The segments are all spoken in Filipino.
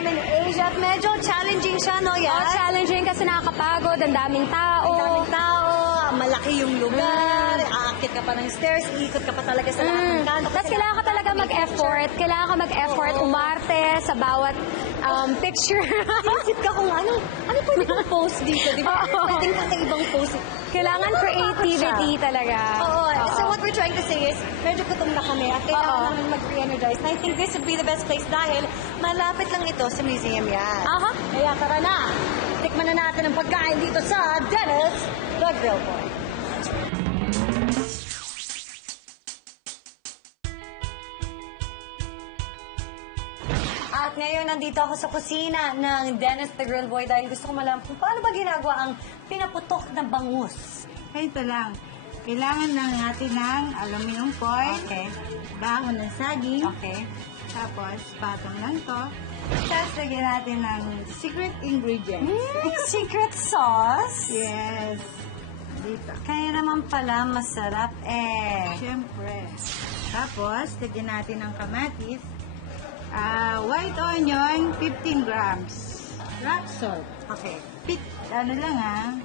him in Asia. At medyo challenging siya, no, Yas? Oh, challenging kasi nakakapagod, ang daming tao. Ang daming tao, malaki yung lugar, aakit ka pa ng stairs, iikot ka pa talaga sa lahat ng kanto. Tapos kailangan ka talaga mag-effort. Kailangan ka mag-effort, umarte sa bawat picture. Isip ka kung ano pwede kong post dito, di ba? Pwedeng kakaibang post. Kailangan creativity talaga. Oo. So what we're trying to say is, medyo gutom na kami at kailangan namin mag-re-energize. And I think this would be the best place dahil malapit lang ito sa museum yan. Kaya tara na, tikman na natin ang pagkain dito sa Dennis the Grill Boy. At ngayon, nandito ako sa kusina ng Dennis the Grill Boy dahil gusto ko malaman kung paano ba ginagawa ang pinaputok na bangus. Ito lang. Kailangan lang natin ng aluminum foil. Okay. Baon ng saging. Okay. Tapos, patong lang to. Tapos, lagyan natin ng secret ingredients. Secret sauce? Yes. Dito. Kaya naman pala masarap eh. Siyempre. Tapos, lagyan natin ng kamatis. White onion, 15 grams. Rock salt. Okay. Ano lang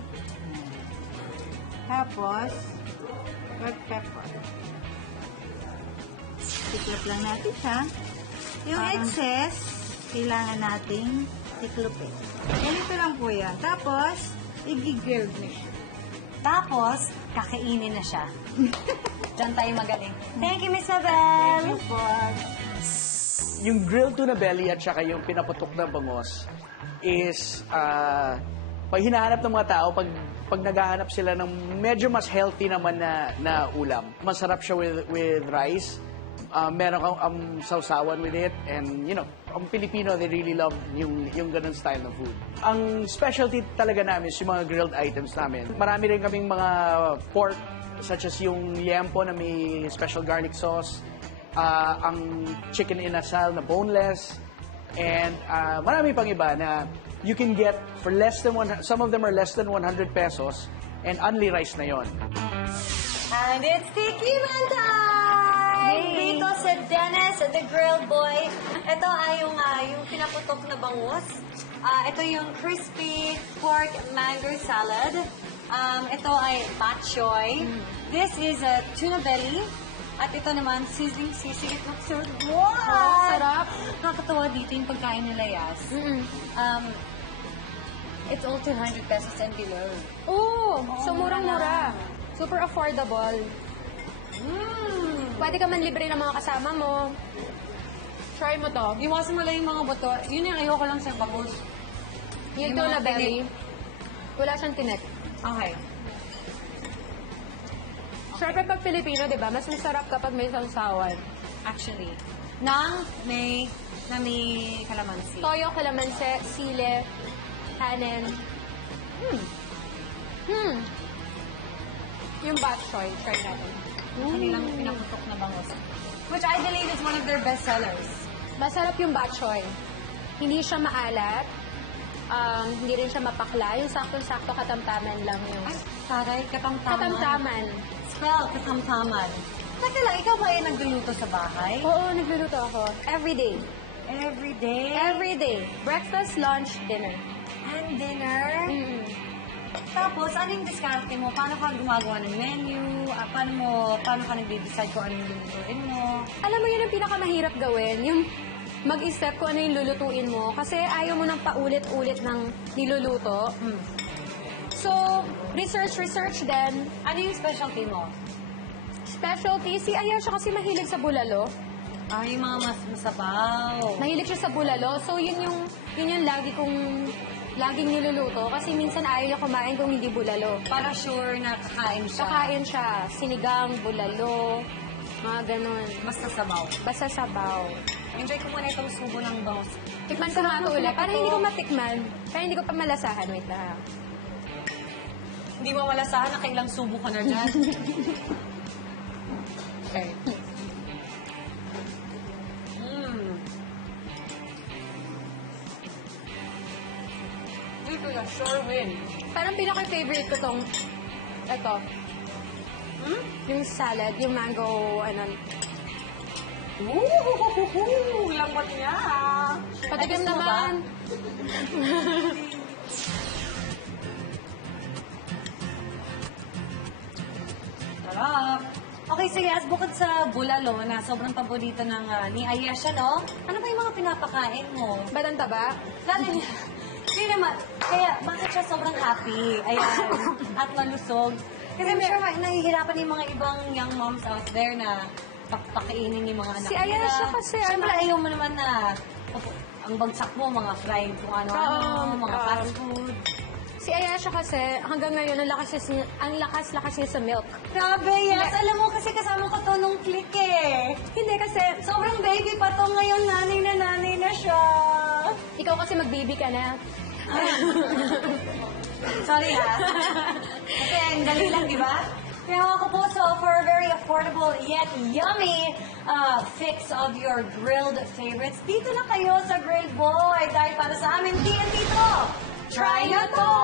Tapos, red pepper. Tiklop lang natin siya. Yung excess, kailangan nating tiklopin. Ganito lang po yan. Tapos, i-grilled na siya. Tapos, kakainin na siya. Diyan tayo magaling. Thank you, Miss Abel. Thank you po. Yung grilled tuna belly at saka yung pinaputok na bangos is pag hinahanap ng mga tao, pag naghahanap sila ng medyo mas healthy naman na ulam. Masarap siya with rice. Meron kang sausawan with it. And, you know, ang Pilipino, they really love yung ganun style ng food. Ang specialty talaga namin is yung mga grilled items namin. Marami rin kaming mga pork, such as yung liempo na may special garlic sauce. Ang chicken inasal na boneless, and marami pang iba na you can get for less than some of them are less than 100 pesos, and only rice na yon. And it's Tikiman time! Dito sa Dennis the Grill Boy. Ito ay yung pinaputok na bangus. Ito yung crispy pork mango salad. Ito ay bok choy. This is a tuna belly. At ito naman, sizzling sisig at surf. Wow! Sarap. Nakakatawa dito yung pagkain nila, Yas. It's all 200 pesos and below. So murang-mura. Super affordable. Pwede ka man libre ng mga kasama mo. Try mo to. Iwasan mo lang yung mga buto. Yun yung ayoko lang sa bangus. Yung Yung tuna mga belly, wala siyang tinik. Okay. Siyempre pag Pilipino, di ba? Mas masarap kapag may sausawan. Actually. Na may kalamansi. Toyo, kalamansi, sile, kanin. Yung bok choy, try natin. Kanilang pinaputok na bangus. Which I believe is one of their best sellers. Masarap yung bok choy. Hindi siya maalat. Hindi rin siya mapakla. Yung sakto-sakto katamtaman lang yung... Ay, taray, katamtaman. Katamtaman. Spell, katamtaman. Teka lang, ikaw ba ay nagluluto sa bahay? Oo, nagluluto ako. Every day. Every day? Every day. Breakfast, lunch, dinner. And dinner? Tapos, ano yung diskarte mo? Paano ka gumagawa ng menu? Paano ka nag-decide kung ano yung lulutuin mo? Alam mo, yun ang pinakamahirap gawin. Yung mag-isip kung ano yung lulutuin mo. Kasi ayaw mo nang paulit-ulit ng niluluto. So, research din. Ano yung specialty mo? Specialty, si Aya siya kasi mahilig sa bulalo. Yung mga mas masabaw. Mahilig siya sa bulalo. So, yun yung laging niluluto. Kasi minsan ayaw niya kumain kung hindi bulalo. Para sure na kakain siya. Kakain siya. Sinigang, bulalo, mga ganun. Basta sabaw. Basta sabaw. Enjoy ko muna itong subo ng bangus. Tikman ko nga ito ulit. Para hindi ko matikman. Para hindi ko pa malasahan. Wait lang. Hindi mo malasahan na kailang subo ko na dyan. Okay. Dito na, sure win. Parang pinaka-favorite ko tong, ito. Yung salad, yung mango, Ooh, lambot niya. Patikim Ayos mo ba? naman. Sarap. Okay, sige, as bukod sa bulalo na sobrang paborito ng ni Ayesha, no? Ano ba yung mga pinapakain mo? Ba't ang taba? Lalo niya. Hindi naman. Kaya, bakit siya sobrang happy? Ayan. At malusog. Kasi I'm sure nahihirapan yung mga ibang young moms out there na pakainin yung mga anak Si nila. Ayesha kasi, Siyempre, ayaw mo naman na ang bagsak mo, mga fried kung ano-ano, mga Oo. fast food. Si Ayesha kasi, hanggang ngayon, ang lakas niya sa milk. Grabe, yes. Alam mo, kasi kasama ko to nung click eh. Hindi kasi, Sobrang baby pa to ngayon, nanay na siya. ikaw kasi mag-baby ka na. Sorry ha. Kasi ang dali lang, di ba? Kaya ako po, so for a very affordable yet yummy fix of your grilled favorites, dito na kayo sa Grilled Boy. Dahil para sa amin, TNT to. Try nyo to!